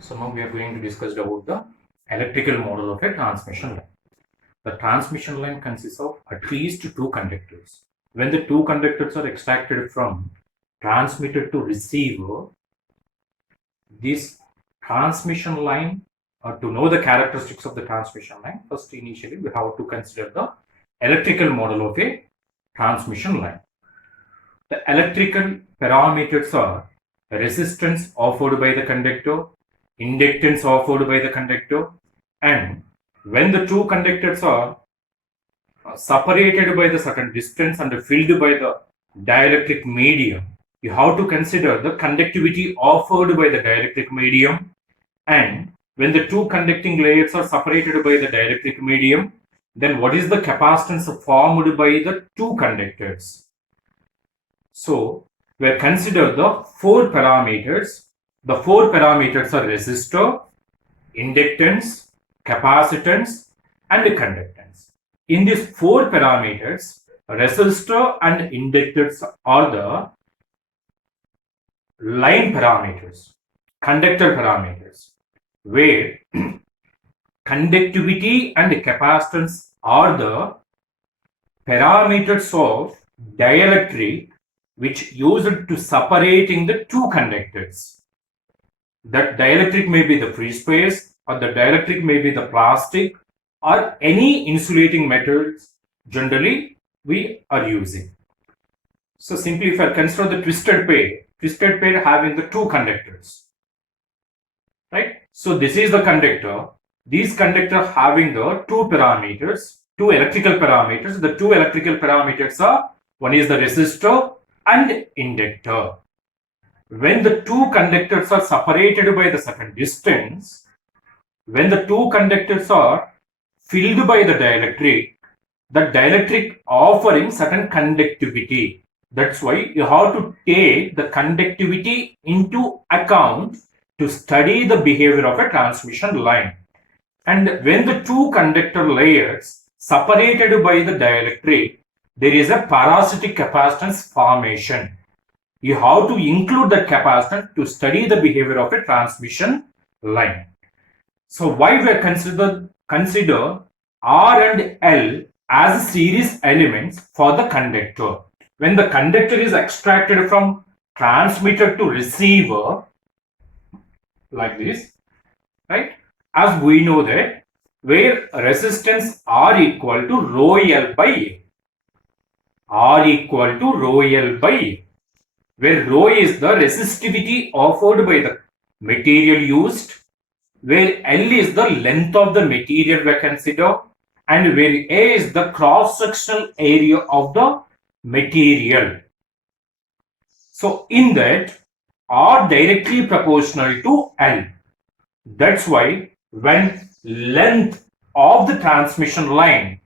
So now we are going to discuss about the electrical model of a transmission line. The transmission line consists of at least two conductors. When the two conductors are extracted from transmitter to receiver, this transmission line, to know the characteristics of the transmission line, first initially we have to consider the electrical model of a transmission line. The electrical parameters are resistance offered by the conductor, inductance offered by the conductor, and when the two conductors are separated by the certain distance and filled by the dielectric medium, you have to consider the conductivity offered by the dielectric medium, and when the two conducting layers are separated by the dielectric medium, then what is the capacitance formed by the two conductors? So we have considered the four parameters. The four parameters are resistor, inductance, capacitance, and conductance. In these four parameters, resistor and inductance are the line parameters, conductor parameters, where conductivity and capacitance are the parameters of dielectric which used to separating the two conductors. That dielectric may be the free space, or the dielectric may be the plastic, or any insulating metals generally we are using. So simply if I consider the twisted pair having the two conductors, right? So this is the conductor. These conductor having the two parameters, two electrical parameters. The two electrical parameters are, one is the resistor and inductor. When the two conductors are separated by the certain distance, when the two conductors are filled by the dielectric offering certain conductivity. That's why you have to take the conductivity into account to study the behavior of a transmission line. And when the two conductor layers separated by the dielectric, there is a parasitic capacitance formation. You have to include that capacitance to study the behavior of a transmission line. So why we consider R and L as series elements for the conductor. When the conductor is extracted from transmitter to receiver, like this, right? As we know that where resistance R equal to rho L by A. R equal to rho L by A, where rho is the resistivity offered by the material used, where L is the length of the material we consider, and where A is the cross-sectional area of the material. So in that, R directly proportional to L. That's why when length of the transmission line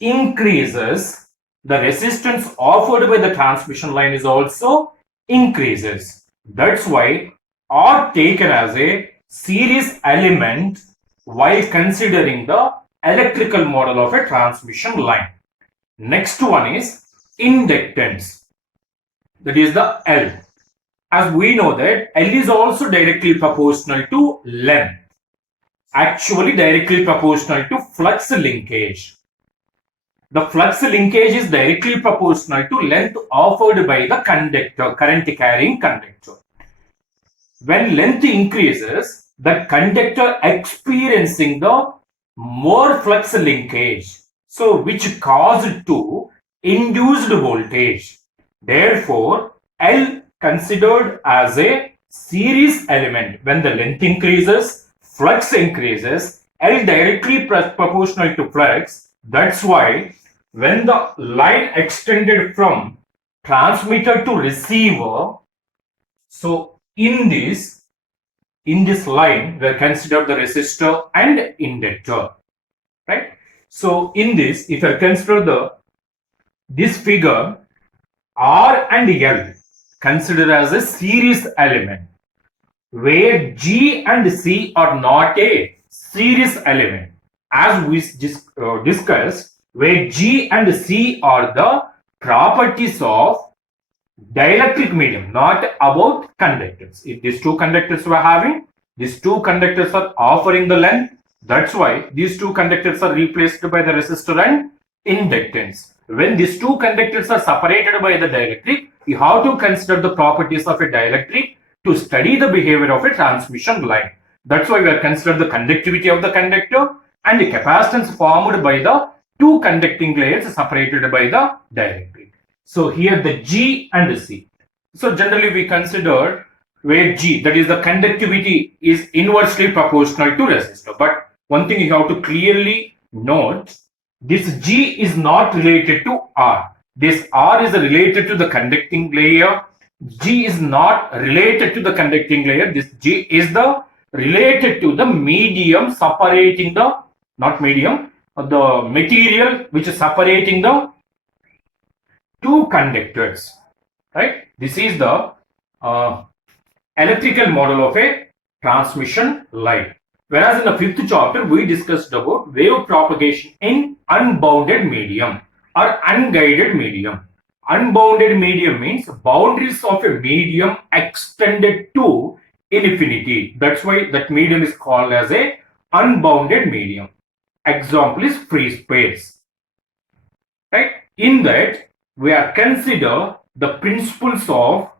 increases, the resistance offered by the transmission line is also increases. That's why R taken as a series element while considering the electrical model of a transmission line. Next one is inductance. That is the L. As we know that L is also directly proportional to length. Actually directly proportional to flux linkage. The flux linkage is directly proportional to length offered by the conductor, current carrying conductor. When length increases, the conductor experiencing the more flux linkage, so which caused to induced voltage. Therefore, L considered as a series element. When the length increases, flux increases, L directly proportional to flux. That's why when the line extended from transmitter to receiver, so in this line we consider the resistor and inductor, right? So in this, if I consider this figure, R and L considered as a series element, where G and C are not a series element, as we discussed, where G and C are the properties of dielectric medium, not about conductors. If these two conductors were having, These two conductors are offering the length. That's why these two conductors are replaced by the resistor and inductance. When these two conductors are separated by the dielectric, you have to consider the properties of a dielectric to study the behavior of a transmission line. That's why we are considering the conductivity of the conductor and the capacitance formed by the two conducting layers separated by the dielectric. So here the G and C. So generally we consider where G, that is the conductivity, is inversely proportional to resistor. But one thing you have to clearly note, this G is not related to R. This R is related to the conducting layer. G is not related to the conducting layer. This G is the related to the medium separating the, not medium, the material which is separating the two conductors, right? This is the electrical model of a transmission line. Whereas in the fifth chapter, we discussed about wave propagation in unbounded medium or unguided medium. Unbounded medium means boundaries of a medium extended to infinity. That's why that medium is called as a unbounded medium. Example is free space. Right? In that, we are consider the principles of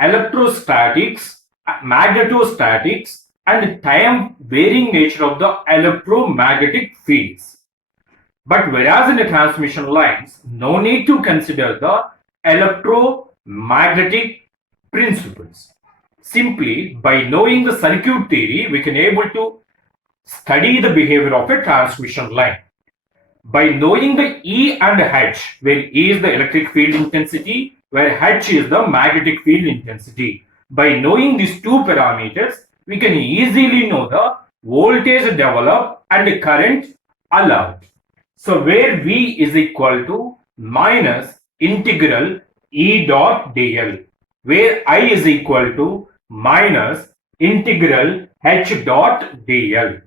electrostatics, magnetostatics, and time varying nature of the electromagnetic fields. But whereas in the transmission lines, no need to consider the electromagnetic principles. Simply by knowing the circuit theory, we can able to study the behavior of a transmission line. By knowing the E and H, where E is the electric field intensity, where H is the magnetic field intensity. By knowing these two parameters, we can easily know the voltage developed and the current allowed. So where V is equal to minus integral E dot dl, where I is equal to minus integral H dot dl.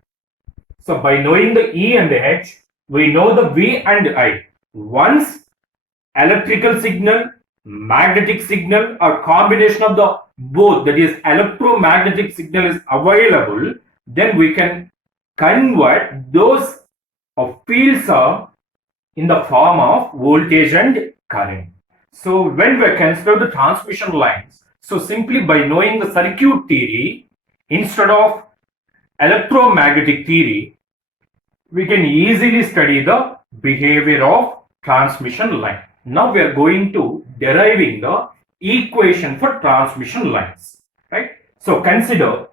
So by knowing the E and the H, we know the V and I. Once electrical signal, magnetic signal, or combination of the both, that is electromagnetic signal, is available, then we can convert those fields in the form of voltage and current. So when we consider the transmission lines, so simply by knowing the circuit theory instead of electromagnetic theory, we can easily study the behavior of transmission line. Now we are going to deriving the equation for transmission lines, right? So consider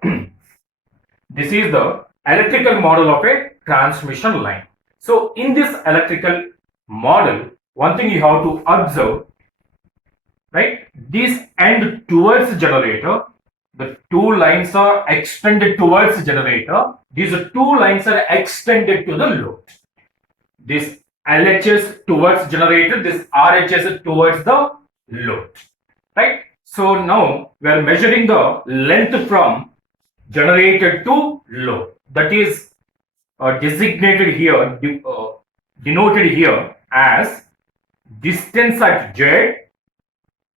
this is the electrical model of a transmission line. So in this electrical model, one thing you have to observe, right? This end towards generator, the two lines are extended towards generator. These two lines are extended to the load. This LHS towards generator, this RHS towards the load, right? So now we are measuring the length from generator to load. That is designated here, denoted here as distance at Z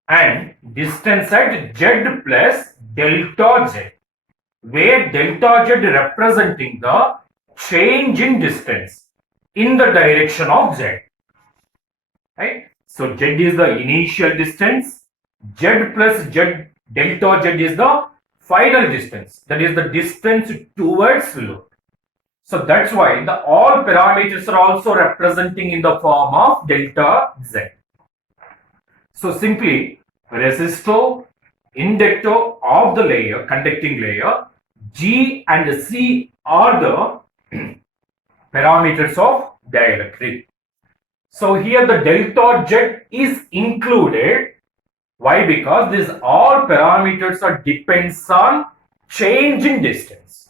and distance at Z plus delta Z, where delta Z representing the change in distance in the direction of Z, right? So Z is the initial distance, Z plus Z delta Z is the final distance, that is the distance towards load. So that's why the all parameters are also representing in the form of delta Z. So simply resistor, inductor of the layer, conducting layer, G and C are the parameters of dielectric. So here the delta Z is included. Why? Because these all parameters are depends on change in distance,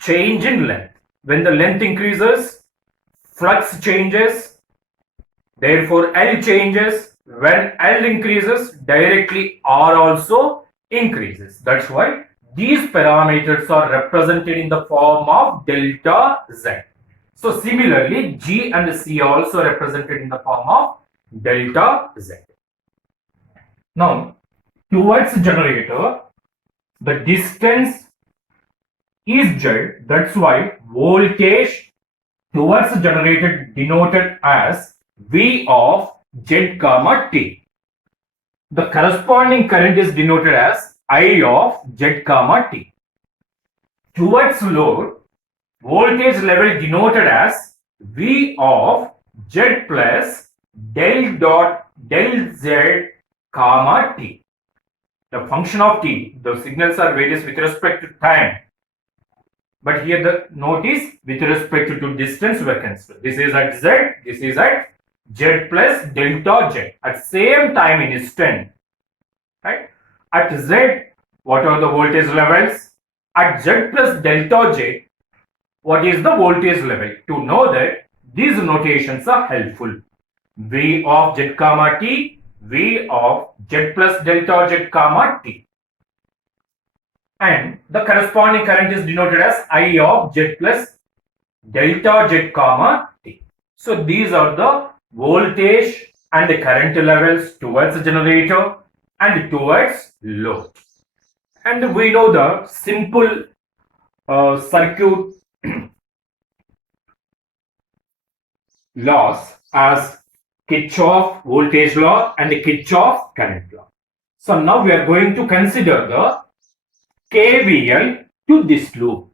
change in length. When the length increases, flux changes, therefore L changes. When L increases, directly R also increases. That's why these parameters are represented in the form of delta Z. So similarly, G and C are also represented in the form of delta Z. Now, towards generator, the distance is Z. That's why voltage towards generator denoted as V of Z comma T. The corresponding current is denoted as I of Z comma T. Towards load, voltage level denoted as V of Z plus del Z comma T. The function of T, the signals are various with respect to time. But here the note is with respect to distance we are considering. This is at Z, this is at Z plus delta Z at same time instant. Right? At Z, what are the voltage levels? At Z plus delta Z, what is the voltage level? To know that, these notations are helpful. V of Z comma T, V of Z plus delta Z comma T. And the corresponding current is denoted as I of Z plus delta Z comma T. So these are the voltage and the current levels towards the generator and towards load. And we know the simple circuit laws as Kirchhoff voltage law and the Kirchhoff current law. So now we are going to consider the KVL to this loop.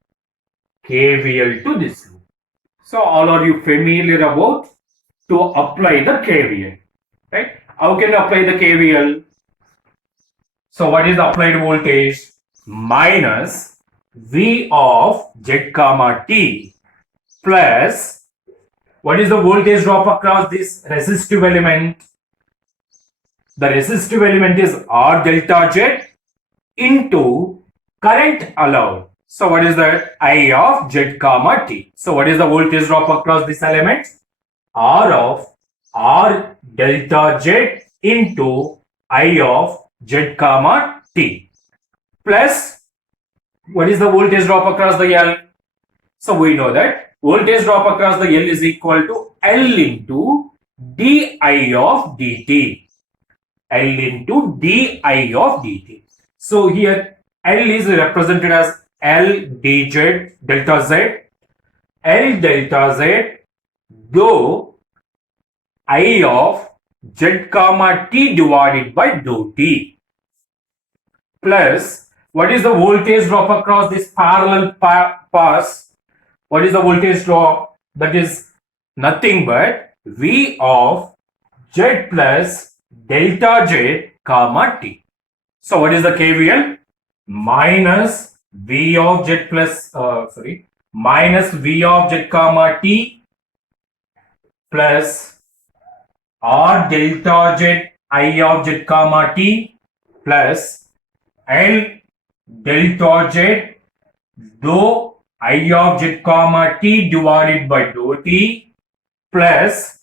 KVL to this loop. So all are you familiar about to apply the KVL? Right? How can you apply the KVL? So what is the applied voltage? Minus V of Z comma T plus what is the voltage drop across this resistive element? The resistive element is R delta Z into current allowed. So what is that? I of Z comma T. So what is the voltage drop across this element? R of R delta Z into I of Z comma T plus what is the voltage drop across the L? So we know that voltage drop across the L is equal to L into di of dt. L into di of dt. So here L is represented as L dz delta Z. L delta Z dou I of Z comma T divided by dou T plus what is the voltage drop across this parallel pass? What is the voltage drop? That is nothing but V of Z plus delta Z comma T. So what is the KVL? Minus V of Z plus minus V of Z comma T plus R delta Z I of Z comma T plus L delta Z dou I of Z comma T divided by dou T plus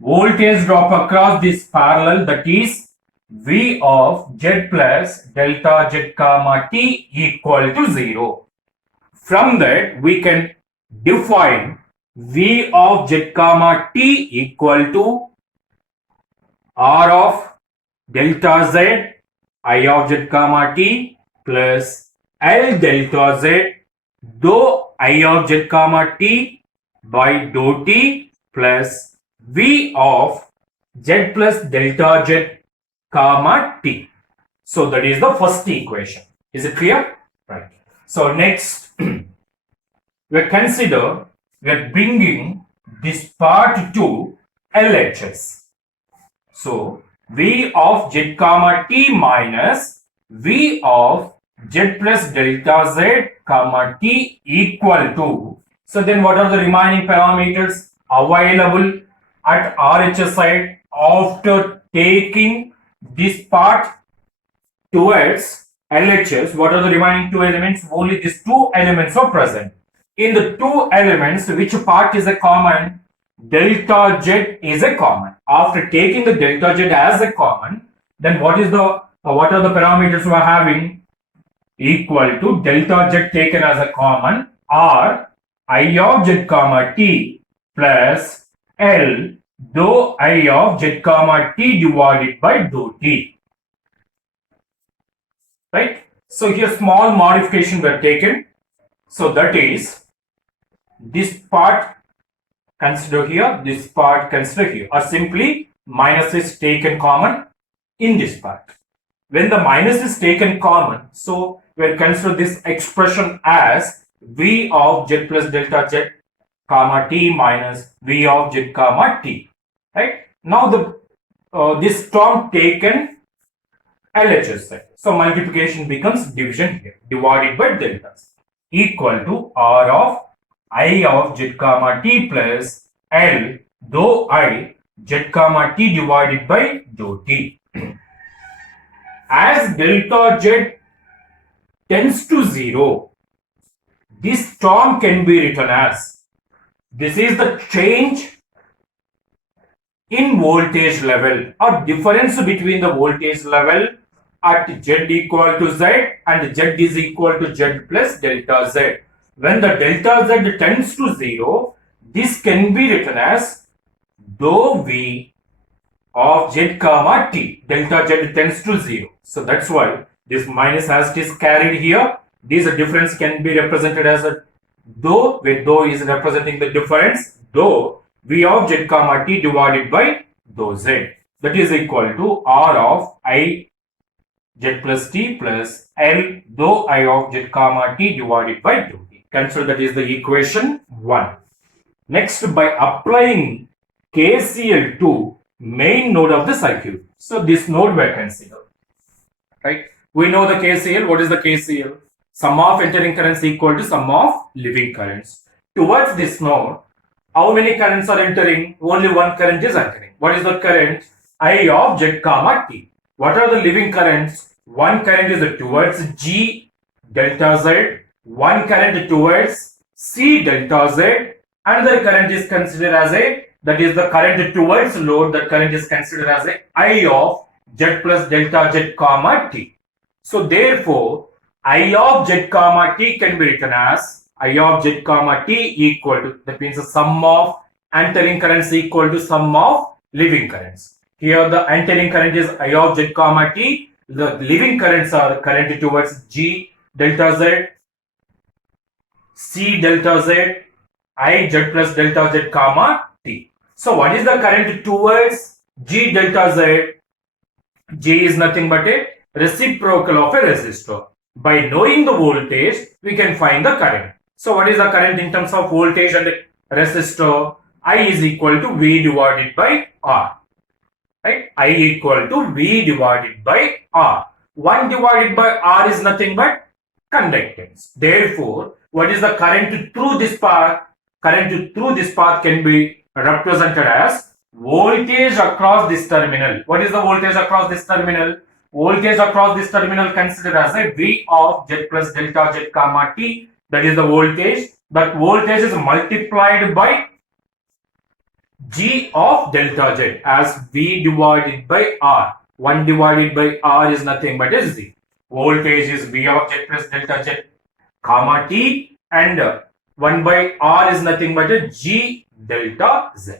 voltage drop across this parallel, that is V of Z plus delta Z comma T equal to 0. From that we can define V of Z comma T equal to R of delta Z I of Z comma T plus L delta Z dou I of Z comma T by dou T plus V of Z plus delta Z comma T. So that is the first equation. Is it clear? Right. So next we are bringing this part to LHS. So V of Z comma T minus V of Z plus delta Z comma T equal to. So then what are the remaining parameters available at RHS side after taking this part towards LHS? What are the remaining two elements? Only these two elements are present. In the two elements, which part is a common? Delta Z is a common. After taking the delta Z as a common, then what are the parameters we are having? Equal to delta Z taken as a common R I of Z comma T plus L dou I of Z comma T divided by dou T. Right? So here small modification were taken. So that is this part consider here, this part consider here, or simply minus is taken common in this part. When the minus is taken common, so we'll consider this expression as v of z plus delta z comma t minus v of z comma t. Right now, this term taken LHS side. So multiplication becomes division here, divided by deltas, equal to r of I of z comma t plus L dou I z comma t divided by dou t. As delta z tends to 0, this term can be written as, this is the change in voltage level or difference between the voltage level at z equal to z and z is equal to z plus delta z. When the delta z tends to 0, this can be written as dou v of z comma t. Delta z tends to 0. So that's why this minus as it is carried here. This difference can be represented as a dou, where dou is representing the difference, dou v of z comma t divided by dou z. That is equal to r of I z plus t plus L dou I of z comma t divided by dou t. Cancel, that is the equation 1. Next, by applying KCL to main node of the circuit. So this node we consider. Right? We know the KCL. What is the KCL? Sum of entering currents equal to sum of living currents. Towards this node, how many currents are entering? Only one current is entering. What is the current? I of z comma t. What are the living currents? One current is towards G delta z, one current towards C delta z, another current is considered as that is the current towards load, that current is considered as I of z plus delta z comma t. So therefore, I of z comma t can be written as I of z comma t equal to, that means the sum of entering currents equal to sum of living currents. Here the entering current is I of z comma t, the living currents are current towards G delta z, C delta z, I z plus delta z comma t. So what is the current towards G delta z? G is nothing but a reciprocal of a resistor. By knowing the voltage, we can find the current. So what is the current in terms of voltage and resistor? I is equal to V divided by R. Right? I equal to V divided by R. 1 divided by R is nothing but conductance. Therefore, what is the current through this path? Current through this path can be represented as voltage across this terminal. What is the voltage across this terminal? Voltage across this terminal considered as a V of z plus delta z comma t. That is the voltage. That voltage is multiplied by G of delta z as V divided by R. 1 divided by R is nothing but a Z. Voltage is V of z plus delta z comma t, and 1 by R is nothing but a G delta Z.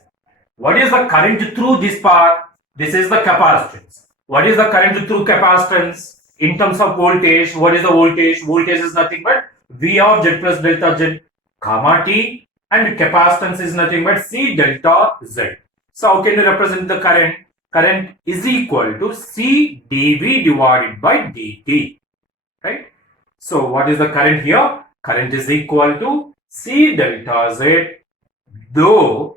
What is the current through this part? This is the capacitance. What is the current through capacitance? In terms of voltage, what is the voltage? Voltage is nothing but V of z plus delta z comma t, and capacitance is nothing but C delta Z. So how can you represent the current? Current is equal to C dV divided by dt. Right? So what is the current here? Current is equal to C delta Z dou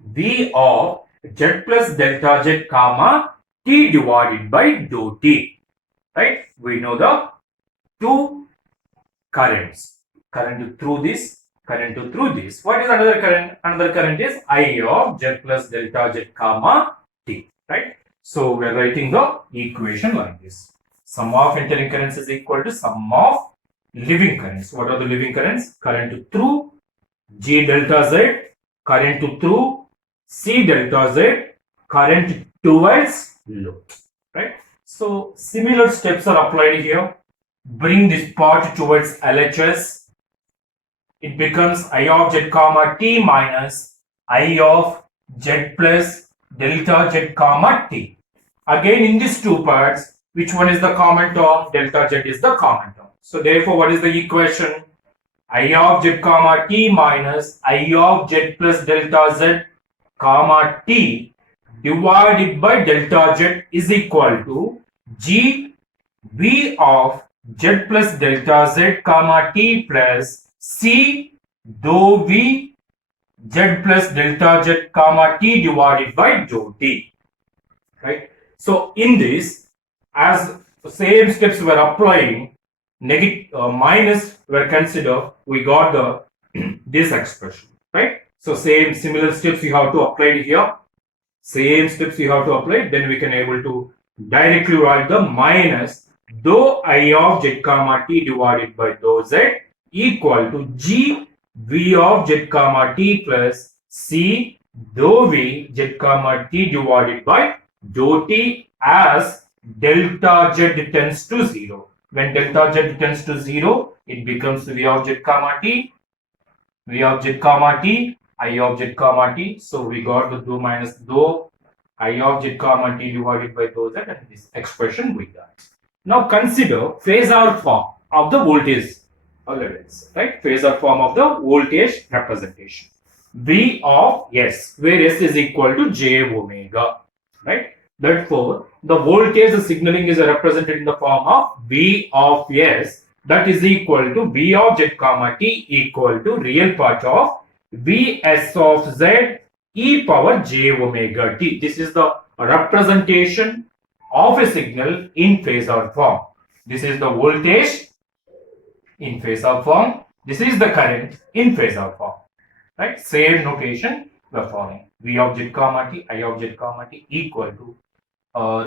V of z plus delta z comma t divided by dou t. Right? We know the two currents. Current through this, current through this. What is another current? Another current is I of z plus delta z comma t. Right? So we are writing the equation like this. Sum of entering currents is equal to sum of living currents. What are the living currents? Current through G delta Z, current through C delta Z, current towards load. Right? So similar steps are applied here. Bring this part towards LHS. It becomes I of z comma t minus I of z plus delta z comma t. Again, in these two parts, which one is the common term? Delta z is the common term. So therefore, what is the equation? I of z comma t minus I of z plus delta z comma t divided by delta z is equal to g v of z plus delta z comma t plus c dou v z plus delta z comma t divided by dou t. Right? So in this, as same steps were applying, negative minus were considered, we got the this expression, right? So similar steps you have to apply here. Same steps you have to apply, then we can able to directly write the minus dou I of z comma t divided by dou z equal to g v of z comma t plus c dou v z comma t divided by dou t as delta z tends to 0. When delta z tends to 0, it becomes v of z comma t, v of z comma t, I of z comma t. So we got the dou minus dou I of z comma t divided by dou z, and this expression we got. Now consider phasor form of the voltage levels, right? Phasor form of the voltage representation. V of S, where S is equal to j omega, right? Therefore, the voltage signaling is represented in the form of V of S, that is equal to V of Z comma T equal to real part of Vs of Z e power j omega t. This is the representation of a signal in phasor form. This is the voltage in phasor form. This is the current in phasor form. Right? Same notation we are following. V of Z comma t, I of Z comma t equal to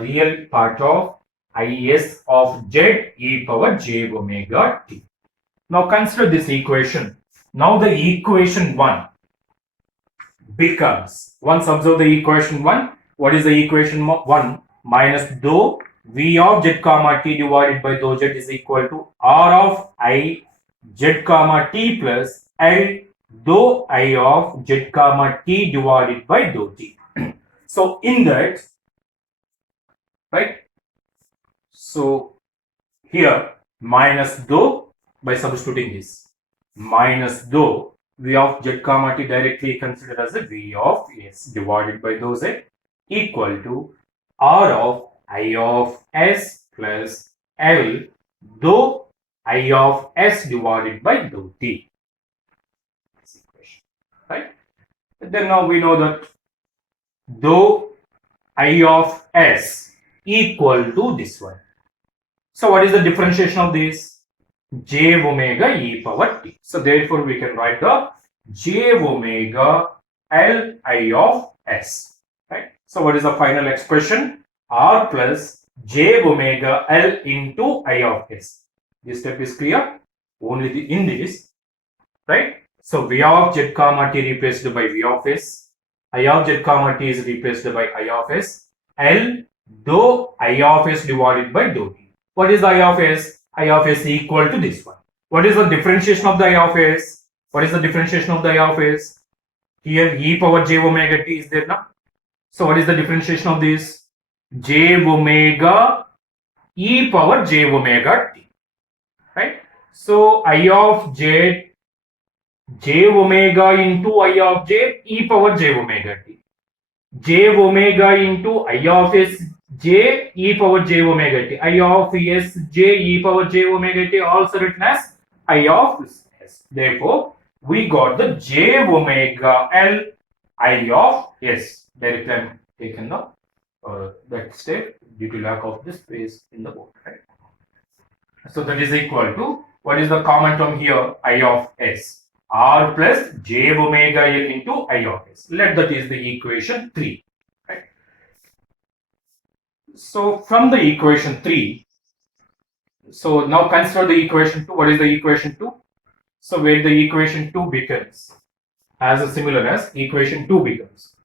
real part of Is of Z e power j omega t. Now consider this equation. Now the equation 1 becomes, once observe the equation 1, what is the equation 1? Minus dou V of Z comma t divided by dou Z is equal to R of I Z comma t plus L dou I of Z comma t divided by dou t. So in that, right? So here minus dou, by substituting this minus dou V of Z comma t directly considered as a V of S divided by dou Z equal to R of I of S plus L dou I of S divided by dou t. This equation, right? And then now we know that dou I of S equal to this one. So what is the differentiation of this? J omega e power t. So therefore we can write the j omega L I of S. Right? So what is the final expression? R plus j omega L into I of S. This step is clear. Only in this, right? So V of Z comma t replaced by V of S. I of Z comma t is replaced by I of S. L dou I of S divided by dou t. What is the I of S? I of S equal to this one. What is the differentiation of the I of S? What is the differentiation of the I of S? Here e power j omega t is there now. So what is the differentiation of this? J omega e power j omega t. Right? So I of j omega into I of j e power j omega t. J omega into I of S j e power j omega t. I of S j e power j omega t also written as I of S. Therefore, we got the j omega L I of S. Directly I am taken the that step due to lack of the space in the board. Right? So that is equal to, what is the common term here? I of S. R plus j omega L into I of S. Let that is the equation 3. Right? So from the equation 3, so now consider the equation 2. What is the equation 2? So where the equation 2 becomes as a similar as equation 2 becomes.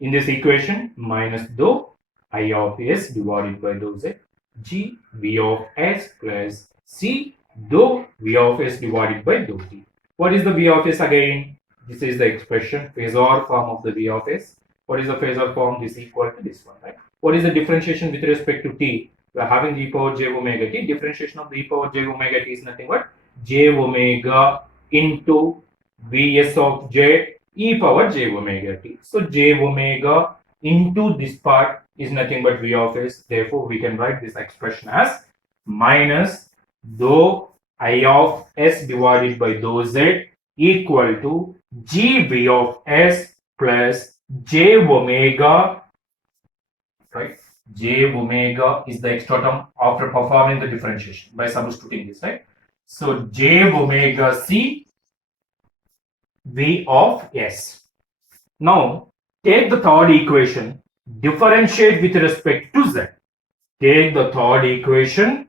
In this equation, minus dou I of S divided by dou Z, G V of S plus C dou V of S divided by dou T. What is the V of S again? This is the expression, phasor form of the V of S. What is the phasor form? This is equal to this one, right? What is the differentiation with respect to T? We are having e power j omega t. Differentiation of the e power j omega t is nothing but j omega into Vs of j e power j omega t. So j omega into this part is nothing but V of s. Therefore, we can write this expression as minus dou I of s divided by dou z equal to g V of s plus j omega, right? J omega is the extra term after performing the differentiation by substituting this, right? So j omega c V of s. Now take the third equation, differentiate with respect to z. Take the third equation,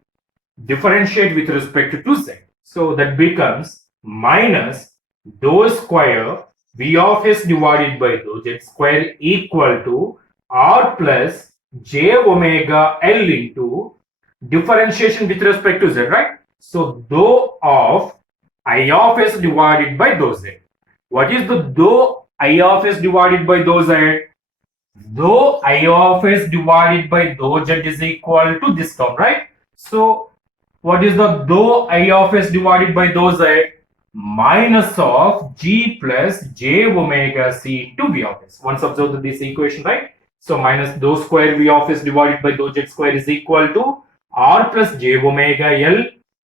differentiate with respect to z. So that becomes minus dou square V of s divided by dou z square equal to r plus j omega L into differentiation with respect to z, right? So dou of I of s divided by dou z. What is the dou I of s divided by dou z? Dou I of s divided by dou z is equal to this term, right? So what is the dou I of s divided by dou z? Minus of g plus j omega c into V of s. Once observe this equation, right? So minus dou square V of s divided by dou z square is equal to r plus j omega L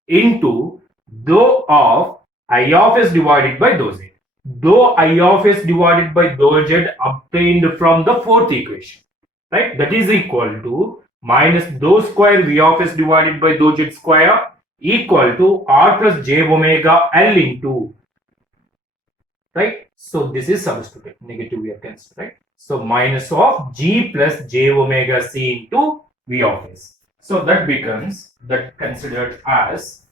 into dou of I of s divided by dou z. Dou I of s divided by dou z obtained from the fourth equation, right? That is equal to minus dou square V of s divided by dou z square equal to r plus j omega L into, right? So this is substituted, negative we have cancelled, right? So minus of g plus j omega c into V of s. So that becomes that considered as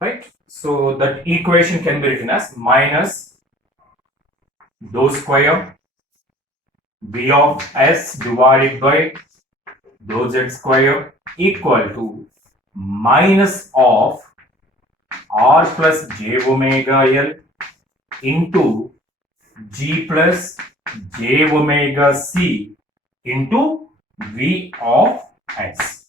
right? So that equation can be written as minus dou square V of s divided by dou z square equal to minus of r plus j omega L into g plus j omega c into V of s,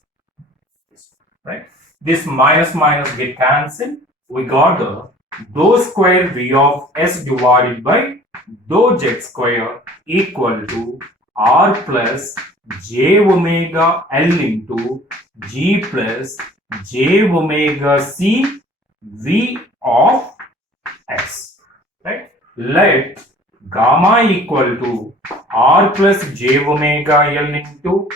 right? This minus minus get cancelled. We got the dou square V of s divided by dou z square equal to r plus j omega L into g plus j omega c V of s, right? Let gamma equal to r plus j omega L into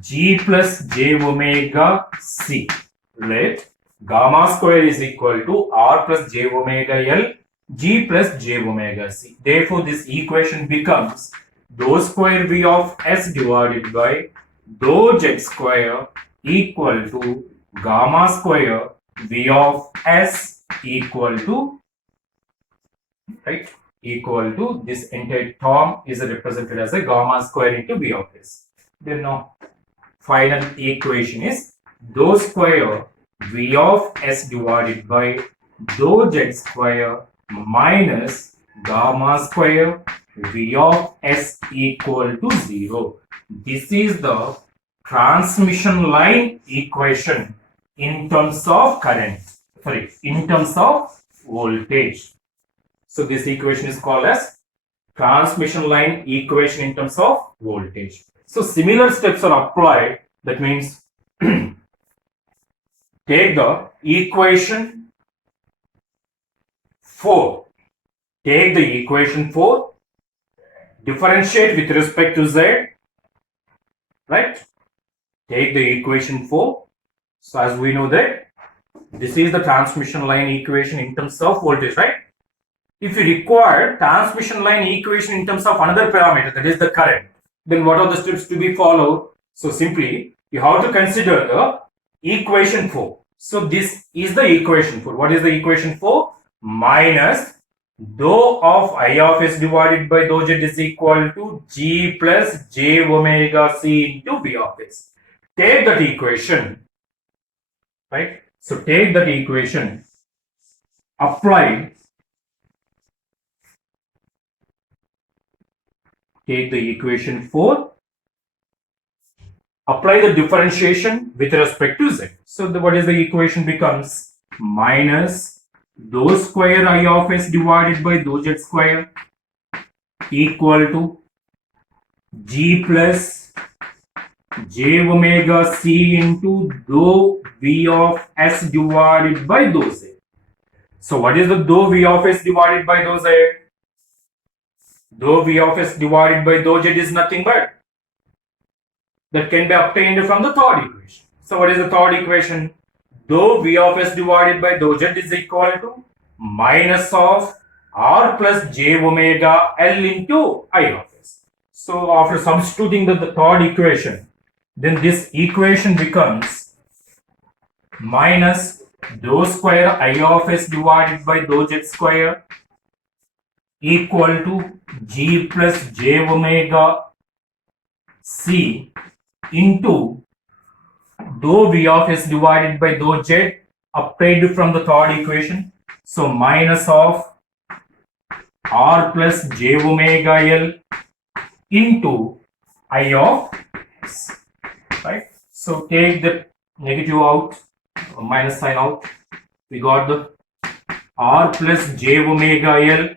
g plus j omega c. Let gamma square is equal to r plus j omega L g plus j omega c. Therefore, this equation becomes dou square V of s divided by dou z square equal to gamma square V of s equal to, right, equal to this entire term is represented as a gamma square into V of s. Then now final equation is dou square V of s divided by dou z square minus gamma square V of s equal to 0. This is the transmission line equation in terms of current, sorry, in terms of voltage. So this equation is called as transmission line equation in terms of voltage. So similar steps are applied. That means take the equation 4. Take the equation 4. Differentiate with respect to z. Right? Take the equation 4. So as we know that this is the transmission line equation in terms of voltage, right? If you require transmission line equation in terms of another parameter, that is the current, then what are the steps to be followed? So simply you have to consider the equation 4. So this is the equation 4. What is the equation 4? Minus dou of I of s divided by dou z is equal to g plus j omega c into V of s. Take that equation, right? So take that equation, apply, take the equation 4, apply the differentiation with respect to z. So what is the equation becomes minus dou square I of s divided by dou z square equal to g plus j omega c into dou v of s divided by dou z. So what is the dou v of s divided by dou z? Dou v of s divided by dou z is nothing but that can be obtained from the third equation. So what is the third equation? Dou v of s divided by dou z is equal to minus of r plus j omega L into I of s. So after substituting the third equation, then this equation becomes minus dou square I of s divided by dou z square equal to g plus j omega c into dou v of s divided by dou z obtained from the third equation. So minus of r plus j omega L into I of s, right? So take the negative out, minus sign out. We got the r plus j omega L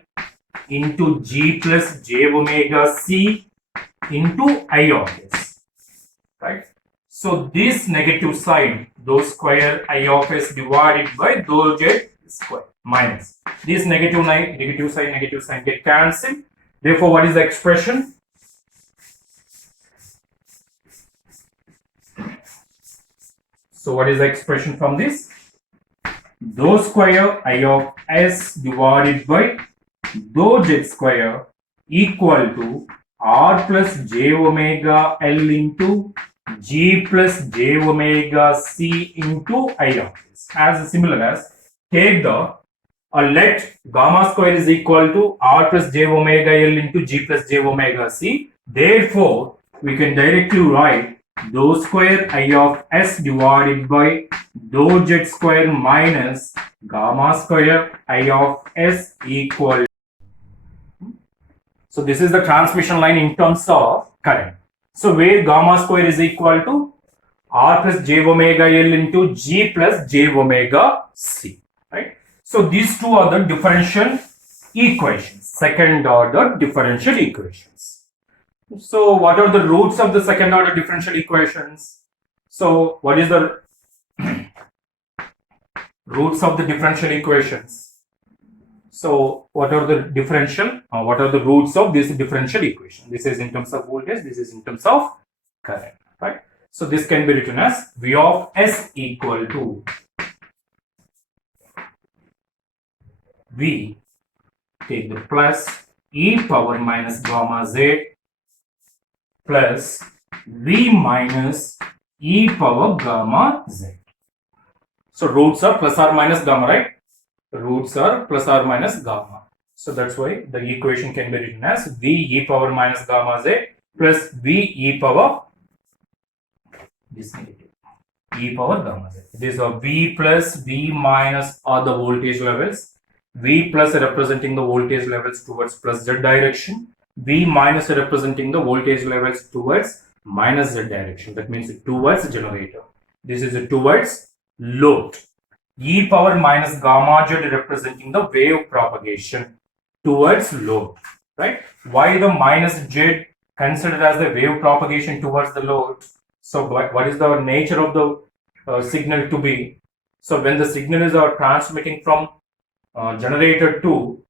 into g plus j omega c into I of s, right? So this negative sign, dou square I of s divided by dou z square minus this negative sign get cancelled. Therefore, what is the expression? So what is the expression from this? Dou square I of s divided by dou z square equal to r plus j omega L into g plus j omega c into I of s. As similar as take the let gamma square is equal to r plus j omega L into g plus j omega c. Therefore, we can directly write dou square I of s divided by dou z square minus gamma square I of s equal. So this is the transmission line in terms of current. So where gamma square is equal to r plus j omega L into g plus j omega c, right? So these two are the differential equations, second order differential equations. So what are the roots of the second order differential equations? So what is the roots of the differential equations? So what are the what are the roots of this differential equation? This is in terms of voltage, this is in terms of current, right? So this can be written as V of S equal to V, take the plus e power minus gamma z plus V minus e power gamma z. So roots are plus or minus gamma, right? Roots are plus or minus gamma. So that's why the equation can be written as V e power minus gamma z plus V e power this negative e power gamma z. These are V plus V minus are the voltage levels. V plus representing the voltage levels towards plus z direction. V minus representing the voltage levels towards minus z direction. That means towards generator. This is towards load. E power minus gamma z representing the wave propagation towards load, right? Why the minus z considered as the wave propagation towards the load? So what is the nature of the signal to be? So when the signal is transmitting from generator to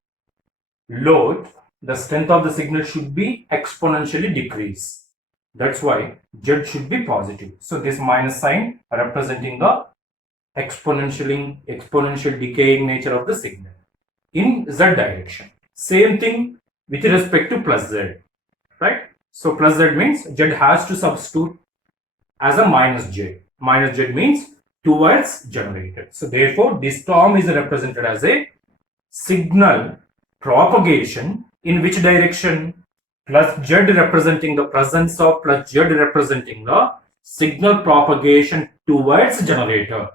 load, the strength of the signal should be exponentially decrease. That's why z should be positive. So this minus sign representing the exponential decaying nature of the signal in z direction. Same thing with respect to plus z, right? So plus z means z has to substitute as a minus z. Minus z means towards generator. So therefore this term is represented as a signal propagation in which direction? Plus z representing the presence of plus z representing the signal propagation towards generator,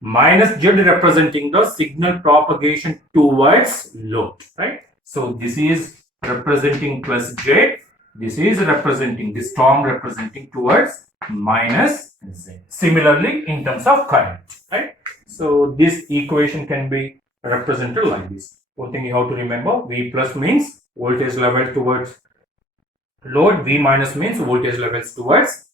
minus z representing the signal propagation towards load, right? So this is representing plus z, This is representing this term representing towards minus Z. Similarly, in terms of current, right? So this equation can be represented like this. One thing you have to remember: V plus means voltage level towards load, V minus means voltage levels towards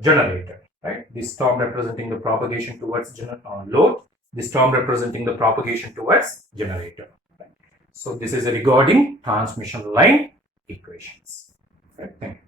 generator, right? This term representing the propagation towards load, this term representing the propagation towards generator. Right? So this is regarding transmission line equations. Right? Thank you.